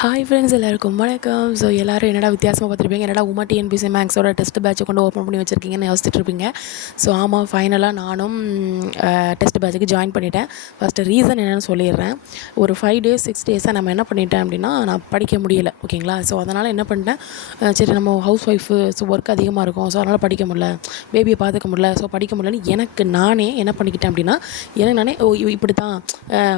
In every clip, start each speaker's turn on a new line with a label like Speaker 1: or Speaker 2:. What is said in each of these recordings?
Speaker 1: Hi friends எல்லாருக்கும் வணக்கம். So எல்லோரும் என்னடா வித்தியாசமாக பார்த்துருப்பீங்க? என்னடா உமா டிஎன்பிசி மேக்ஸோட டெஸ்ட் பேட்சை கொண்டு ஓப்பன் பண்ணி வச்சிருக்கீங்கன்னு யோசிச்சுட்டு இருப்பீங்க. ஸோ ஆமாம் ஃபைனலாக நானும் டெஸ்ட் பேட்சுக்கு ஜாயின் பண்ணிட்டேன். ஃபஸ்ட்டு ரீசன் என்னென்னு சொல்லிடுறேன். ஒரு ஃபைவ் டேஸ் சிக்ஸ் டேஸாக நம்ம என்ன பண்ணிட்டேன் அப்படின்னா நான் படிக்க முடியல ஓகேங்களா ஸோ அதனால் என்ன பண்ணிட்டேன்? சரி நம்ம ஹவுஸ் ஒய்ஃபு ஸோ ஒர்க் அதிகமாக இருக்கும். ஸோ அதனால் படிக்க முடியல. பேபியை பார்த்துக்க முடியல. ஸோ படிக்க முடியலன்னு எனக்கு நானே என்ன பண்ணிக்கிட்டேன் அப்படின்னா எனக்கு நானே ஓ இப்படி தான்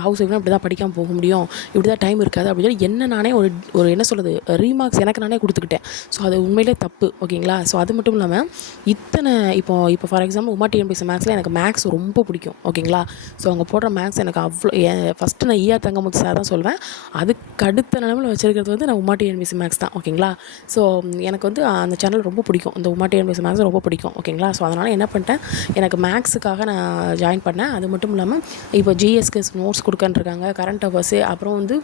Speaker 1: ஹவுஸ் ஒய்ஃப்னா இப்படி தான் படிக்காமல் போக முடியும். இப்படி தான் டைம் இருக்காது. அப்படின்னு சொல்லி என்ன நானே ஒரு ஒரு என்ன சொல்கிறது ரீமார்க்ஸ் எனக்கு நானே கொடுத்துக்கிட்டேன். ஸோ அது உண்மையிலே தப்பு ஓகேங்களா ஸோ அது மட்டும் இல்லாமல் இத்தனை இப்போ இப்போ ஃபார் எக்ஸாம்பிள் உமா டிஎன்பிஎஸ் மேக்ஸில் எனக்கு மேக்ஸ் ரொம்ப பிடிக்கும் ஓகேங்களா ஸோ அவங்க போடுற மேக்ஸ் எனக்கு அவ்வளோ ஃபஸ்ட்டு நான் ஈயா தங்கமுத்து சார் தான் சொல்வேன். அதுக்கு அடுத்த நிலமையில் வச்சிருக்கிறது வந்து நான் உமா டிஎன்பிஎஸ் மேக்ஸ் தான் ஓகேங்களா ஸோ எனக்கு வந்து அந்த சேனல் ரொம்ப பிடிக்கும். இந்த உமா டிஎன்பிஎஸ் மேக்ஸ் ரொம்ப பிடிக்கும் ஓகேங்களா ஸோ அதனால் என்ன பண்ணிட்டேன் எனக்கு மேக்ஸுக்காக நான் ஜாயின் பண்ணேன். அது மட்டும் இல்லாமல் இப்போ ஜிஎஸ்கே நோட்ஸ் கொடுக்கன்ருக்காங்க கரண்ட் அஃபேர்ஸு அப்புறம் வந்து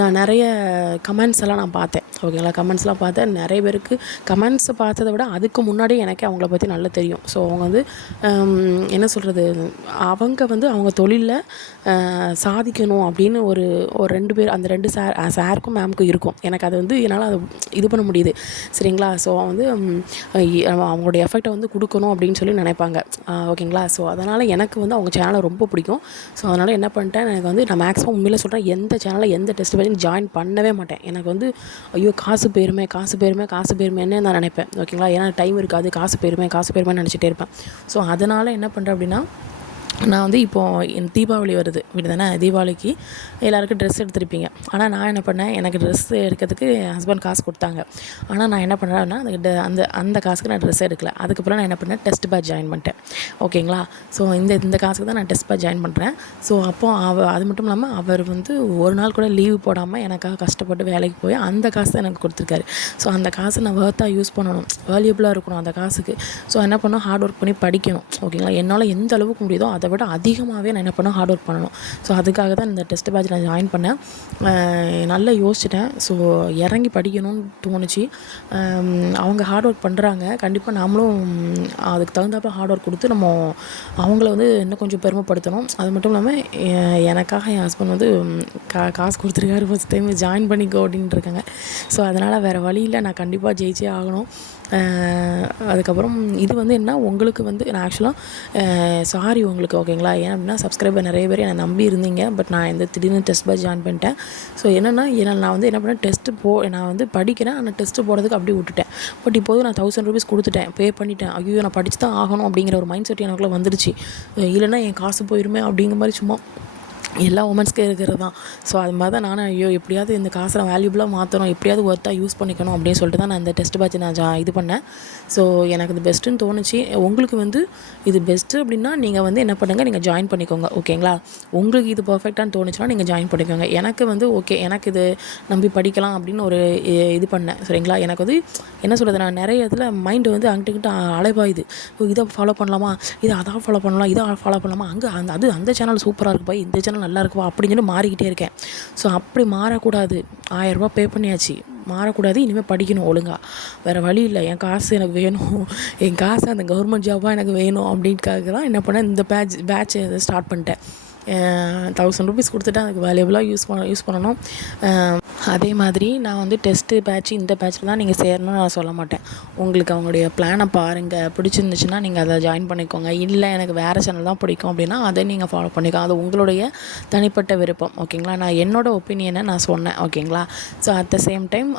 Speaker 1: நான் நிறைய கமெண்ட்ஸ் எல்லாம் நான் பார்த்தேன். ஓகேங்களா கமெண்ட்ஸ்லாம் பார்த்தேன். நிறைய பேருக்கு கமெண்ட்ஸை பார்த்ததை விட அதுக்கு முன்னாடி எனக்கே அவங்கள பற்றி நல்லா தெரியும். ஸோ அவங்க வந்து என்ன சொல்கிறது அவங்க வந்து அவங்க தொழிலில் சாதிக்கணும் அப்படின்னு ஒரு ஒரு ரெண்டு பேர் அந்த ரெண்டு சார் சாருக்கும் மேமுக்கும் இருக்கும். எனக்கு அது வந்து என்னால் அதை இது பண்ண முடியுது. சரிங்களா? ஸோ வந்து அவங்களோட எஃபெக்டை வந்து கொடுக்கணும் அப்படின்னு சொல்லி நினைப்பாங்க. ஓகேங்களா ஸோ அதனால் எனக்கு வந்து அவங்க சேனலை ரொம்ப பிடிக்கும். ஸோ அதனால் என்ன பண்ணிட்டேன் எனக்கு வந்து நான் மேக்ஸிமம் உண்மையில் சொல்கிறேன் எந்த சேனலில் எந்த டெஸ்ட் பேஜும் ஜாயின் பண்ணவே மாட்டேன். எனக்கு வந்து ஐயோ காசு போயிருமே காசு போயிருமே காசு போயிருமேன்னு நான் நினைப்பேன். ஓகேங்களா? ஏன்னா டைம் இருக்காது காசு போயிருமே காசு போயிருமே நினச்சிட்டே இருப்பேன். ஸோ அதனால் என்ன பண்ணுறேன் அப்படின்னா நான் வந்து இப்போது என் தீபாவளி வருது. இப்படி தானே தீபாவளிக்கு எல்லாருக்கும் ட்ரெஸ் எடுத்திருப்பீங்க. ஆனால் நான் என்ன பண்ணேன்? எனக்கு ட்ரெஸ் எடுக்கிறதுக்கு என் ஹஸ்பண்ட் காசு கொடுத்தாங்க. ஆனால் நான் என்ன பண்ணுறேன்னா அந்த அந்த அந்த காசுக்கு நான் ட்ரெஸ் எடுக்கல. அதுக்கப்புறம் நான் என்ன பண்ணேன்? டெஸ்ட் பேட்ச் ஜாயின் பண்ணிட்டேன். ஓகேங்களா? ஸோ இந்த இந்த காசுக்கு தான் நான் டெஸ்ட் பேட்ச் ஜாயின் பண்ணுறேன் ஸோ அப்போ அவ அது மட்டும் இல்லாமல் அவர் வந்து ஒரு நாள் கூட லீவ் போடாமல் எனக்காக கஷ்டப்பட்டு வேலைக்கு போய் அந்த காசு தான் எனக்கு கொடுத்துருக்காரு. ஸோ அந்த காசை நான் ஒர்த்தாக யூஸ் பண்ணணும். வேல்யூபிளாக இருக்கணும் அந்த காசுக்கு. ஸோ என்ன பண்ணணும்? ஹார்ட் ஒர்க் பண்ணி படிக்கணும். ஓகேங்களா? என்னால் எந்த அளவுக்கு முடியுதோ அதை விட அதிகமாகவே நான் என்ன பண்ணணும் ஹார்ட் ஒர்க் பண்ணணும். ஸோ அதுக்காக தான் இந்த டெஸ்ட் பேட்ச் நான் ஜாயின் பண்ணேன். நல்லா யோசிச்சிட்டேன். ஸோ இறங்கி படிக்கணும்னு தோணுச்சு. அவங்க ஹார்ட் ஒர்க் பண்ணுறாங்க கண்டிப்பாக நாமளும் அதுக்கு தகுந்தாப்ப ஹார்ட் ஒர்க் கொடுத்து நம்ம அவங்கள வந்து இன்னும் கொஞ்சம் பெருமைப்படுத்தணும். அது மட்டும் இல்லாமல் எனக்காக என் ஹஸ்பண்ட் வந்து கா காசு கொடுத்துருக்காரு ஃபஸ்ட் டைம் ஜாயின் பண்ணிக்கோ அப்படின்ட்டு இருக்காங்க. ஸோ அதனால் வேறு வழியில் நான் கண்டிப்பாக ஜெயிச்சே ஆகணும். அதுக்கப்புறம் இது வந்து என்ன? உங்களுக்கு வந்து நான் ஆக்சுவலாக சாரி உங்களுக்கு. ஓகேங்களா ஏன் அப்படின்னா சப்ஸ்கிரைபர் நிறைய பேர் என்னை நம்பி இருந்தீங்க. பட் நான் இந்த திடீர்னு டெஸ்ட் பேட்ச் ஜாயின் பண்ணிட்டேன். ஸோ என்னென்னா நான் வந்து என்ன பண்ணேன் டெஸ்ட்டு போ நான் வந்து படிக்கிறேன். ஆனால் டெஸ்ட்டு போடுறதுக்கு அப்படியே விட்டுட்டேன். பட் இப்போது நான் தௌசண்ட் ருபீஸ் கொடுத்துட்டேன். பே பண்ணிட்டேன். ஐயோ நான் படிச்சு தான் ஆகணும் அப்படிங்கிற ஒரு மைண்ட் செட் எனக்குள்ளே வந்துடுச்சு அஹ் இல்லைன்னா என் காசு போயிருமே அப்படிங்கிற மாதிரி சும்மா எல்லா உமன்ஸ்க்கும் இருக்கிறது தான் ஸோ அது மாதிரி தான் நானும் ஐயோ எப்படியாவது இந்த காசை நான் வேல்யூபிளாக மாற்றணும் எப்படியாவது ஒர்த்தாக யூஸ் பண்ணிக்கணும் அப்படின்னு சொல்லிட்டு தான் நான் இந்த டெஸ்ட் பேட்ச் நான் இது பண்ணேன். ஸோ எனக்கு இது பெஸ்ட்டுன்னு தோணுச்சு. உங்களுக்கு வந்து இது பெஸ்ட்டு அப்படின்னா நீங்கள் வந்து என்ன பண்ணுங்கள் நீங்கள் ஜாயின் பண்ணிக்கோங்க ஓகேங்களா? உங்களுக்கு இது பர்ஃபெக்டானு தோணுச்சுன்னா நீங்கள் ஜாயின் பண்ணிக்கோங்க. எனக்கு வந்து ஓகே எனக்கு இது நம்பி படிக்கலாம் அப்படின்னு ஒரு இது பண்ணேன் சரிங்களா? எனக்கு வந்து என்ன சொல்கிறது நான் நிறைய இதில் மைண்டு வந்து அங்கிட்டு அலைபாயுது. இதை ஃபாலோ பண்ணலாமா? இதை அதான் ஃபாலோ பண்ணலாம் இதை ஃபாலோ பண்ணலாமா? அங்கே அந்த அது அந்த சேனல் சூப்பராக இருக்குப்பா இந்த சேனல் நல்லா இருக்குப்பா அப்படின்னு சொல்லி மாறிக்கிட்டே இருக்கேன். ஸோ அப்படி மாறக்கூடாது. ஆயிரரூபா பே பண்ணியாச்சு. மாறக்கூடாது. இனிமேல் படிக்கணும் ஒழுங்காக வேறு வழி இல்லை. என் காசு எனக்கு வேணும். என் காசு அந்த கவர்மெண்ட் ஜாபாக எனக்கு வேணும் அப்படின்க்காக தான் என்ன பண்ணேன் இந்த பேட்ச் பேட்ச் ஸ்டார்ட் பண்ணிட்டேன். தௌசண்ட் ருபீஸ் கொடுத்துட்டு அதுக்கு வேல்யூபிளாக யூஸ் பண்ண யூஸ் பண்ணணும். அதே மாதிரி நான் வந்து டெஸ்ட்டு பேட்ச் இந்த பேட்ச்சில் தான் நீங்கள் சேரணும்னு நான் சொல்ல மாட்டேன். உங்களுக்கு அவங்களுடைய பிளானை பாருங்கள் பிடிச்சிருந்துச்சுன்னா நீங்கள் அதை ஜாயின் பண்ணிக்கோங்க. இல்லை எனக்கு வேறு சேனல் தான் பிடிக்கும் அப்படின்னா அதை நீங்கள் ஃபாலோ பண்ணிக்கோ அது உங்களுடைய தனிப்பட்ட விருப்பம். ஓகேங்களா நான் என்னோட ஒப்பீனியனை நான் சொன்னேன். ஓகேங்களா so at the same time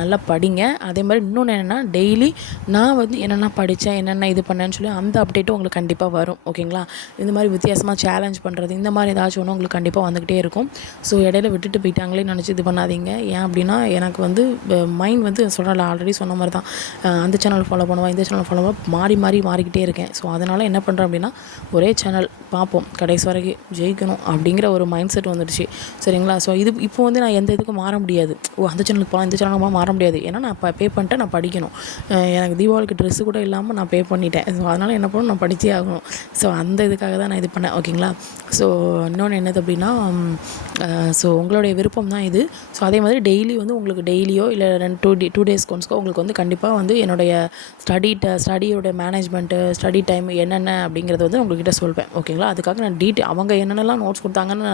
Speaker 1: நல்லா படிங்க. அதே மாதிரி இன்னொன்று என்னென்னா டெய்லி நான் வந்து என்னென்ன படித்தேன் என்னென்ன இது பண்ணேன்னு சொல்லி அந்த அப்டேட்டும் உங்களுக்கு கண்டிப்பாக வரும். ஓகேங்களா இந்த மாதிரி வித்தியாசமாக சேலஞ்ச் பண்ணுறது இந்த மாதிரி ஏதாச்சும் ஒன்று உங்களுக்கு கண்டிப்பாக வந்துக்கிட்டே இருக்கும். ஸோ இடையில விட்டுட்டு போயிட்டாங்களே நினச்சி இது பண்ணாதீங்க. ஏன் அப்படின்னா எனக்கு வந்து மைண்ட் வந்து சொல்கிறேன் ஆல்ரெடி சொன்ன மாதிரி தான் அந்த சேனல் ஃபாலோ பண்ணுவேன் இந்த சேனல் ஃபாலோ பண்ணுவேன் மாறி மாறி மாறிக்கிட்டே இருக்கேன். ஸோ அதனால் என்ன பண்ணுறேன் அப்படின்னா ஒரே சேனல் பார்ப்போம். கடைசி வரைக்கும் ஜெயிக்கணும் அப்படிங்கிற ஒரு மைண்ட் செட் வந்துடுச்சு. சரிங்களா? ஸோ இது இப்போ வந்து நான் எந்த இதுக்கும் மாற முடியாது. ஓ அந்த சேனலுக்கு போகலாம் இந்த சேனலுக்கு மாற முடியாது. ஏன்னா நான் இப்போ பே பண்ணிட்டு நான் படிக்கணும். எனக்கு தீபாவளிக்கு ட்ரெஸ்ஸு கூட இல்லாமல் நான் பே பண்ணிட்டேன். ஸோ அதனால் என்ன பண்ணணும்? நான் படித்தே ஆகணும். ஸோ அந்த இதுக்காக தான் நான் இது பண்ணேன். ஓகேங்களா ஸோ இன்னொன்று என்னது அப்படின்னா ஸோ உங்களுடைய விருப்பம் தான் இது. ஸோ அதே மாதிரி டெய்லி வந்து உங்களுக்கு டெய்லியோ இல்லை ரெண்டு டூ டே டூ டேஸ் கொன்ஸ்க்கோ உங்களுக்கு வந்து கண்டிப்பாக வந்து என்னுடைய ஸ்டடி ஸ்டடியோட மேனேஜ்மெண்ட்டு ஸ்டடி டைம் என்னென்ன அப்படிங்கிறத வந்து உங்கள்கிட்ட சொல்வேன். ஓகே ஓகேங்களா? அதுக்காக நான் டீட்டெயில் அவங்க என்னென்னலாம் நோட்ஸ் கொடுத்தாங்கன்னு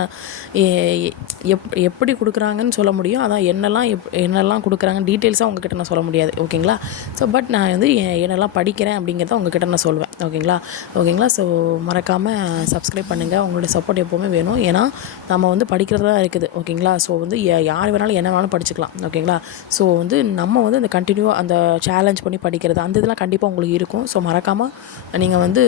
Speaker 1: எப் எப்படி கொடுக்குறாங்கன்னு சொல்ல முடியும். அதான் என்னெல்லாம் எப் என்னெல்லாம் கொடுக்குறாங்க டீட்டெயில்ஸாக உங்ககிட்ட நான் சொல்ல முடியாது. ஓகேங்களா? ஸோ பட் நான் வந்து என்னெல்லாம் படிக்கிறேன் அப்படிங்கிறத உங்ககிட்ட நான் சொல்லுவேன் ஓகேங்களா? ஓகேங்களா? ஸோ மறக்காமல் சப்ஸ்கிரைப் பண்ணுங்கள் உங்களுடைய சப்போர்ட் எப்போவுமே வேணும். ஏன்னா நம்ம வந்து படிக்கிறது தான் இருக்குது. ஓகேங்களா? ஸோ வந்து யார் வேணாலும் என்ன வேணாலும் படிச்சுக்கலாம். ஓகேங்களா? ஸோ வந்து நம்ம வந்து அந்த கண்டினியூவாக அந்த சேலஞ்ச் பண்ணி படிக்கிறது அந்த இதெல்லாம் கண்டிப்பாக உங்களுக்கு இருக்கும். ஸோ மறக்காமல் நீங்கள் வந்து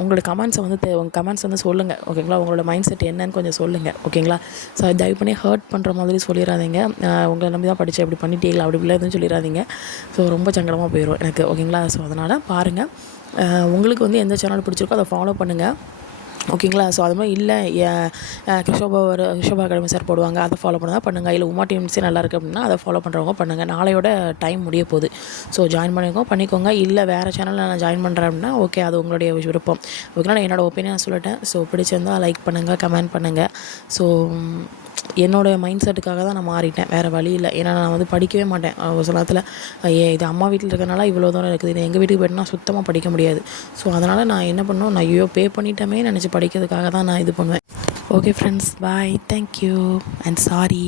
Speaker 1: உங்களோட கமெண்ட்ஸை வந்து கமெண்ட்ஸ் வந்து சொல்லுங்கள் ஓகேங்களா உங்களோட மைண்ட் செட் என்னன்னு கொஞ்சம் சொல்லுங்கள் ஓகேங்களா ஸோ தயவு பண்ணி ஹர்ட் பண்ணுற மாதிரி சொல்லிடாதீங்க உங்களை நம்பி தான் படித்தேன் இப்படி பண்ணிட்டீங்களா? அப்படி இப்படி எதுவும் சொல்லிடாதீங்க ஸோ ரொம்ப சங்கடமாக போயிடும் எனக்கு. ஓகேங்களா ஸோ அதனால் பாருங்கள் உங்களுக்கு வந்து எந்த சேனல் பிடிச்சிருக்கோ அதை ஃபாலோ பண்ணுங்கள் ஓகேங்களா? ஸோ அது மாதிரி இல்லை. கிஷோபா ஒரு கிஷோபா அகாடமி சார் போடுவாங்க. அதை ஃபாலோ பண்ணால் பண்ணுங்கள் இல்லை உமா டிஎம்சி நல்லா இருக்குது அப்படின்னா அதை ஃபாலோ பண்ணுறவங்க பண்ணுங்கள் நாளையோட டைம் முடிய போகுது. ஸோ ஜாயின் பண்ணிக்கோங்க பண்ணிக்கோங்க. இல்லை வேறு சேனலில் நான் ஜாயின் பண்ணுறேன் அப்படின்னா ஓகே அது உங்களுடைய விருப்பம். ஓகேங்களா நான் என்னோடய ஒப்பீனியன் சொல்லிட்டேன். ஸோ பிடிச்சிருந்தா லைக் பண்ணுங்கள் கமெண்ட் பண்ணுங்கள் ஸோ என்னோடய மைண்ட் செட்டுக்காக தான் நான் மாறிட்டேன். வேறு வழி இல்லை. ஏன்னா நான் வந்து படிக்கவே மாட்டேன். ஒரு சில நேரத்தில் ஏ இது அம்மா வீட்டில் இருக்கிறனால இவ்வளோ தூரம் இருக்குது. இது எங்கள் வீட்டுக்கு போய்ட்டுனா சுத்தமாக படிக்க முடியாது. ஸோ அதனால் நான் என்ன பண்ணோம் நான் ஐயோ பே பண்ணிட்டோமே நினச்சி படிக்கிறதுக்காக தான் நான் இது பண்ணுவேன். Okay friends bye thank you and sorry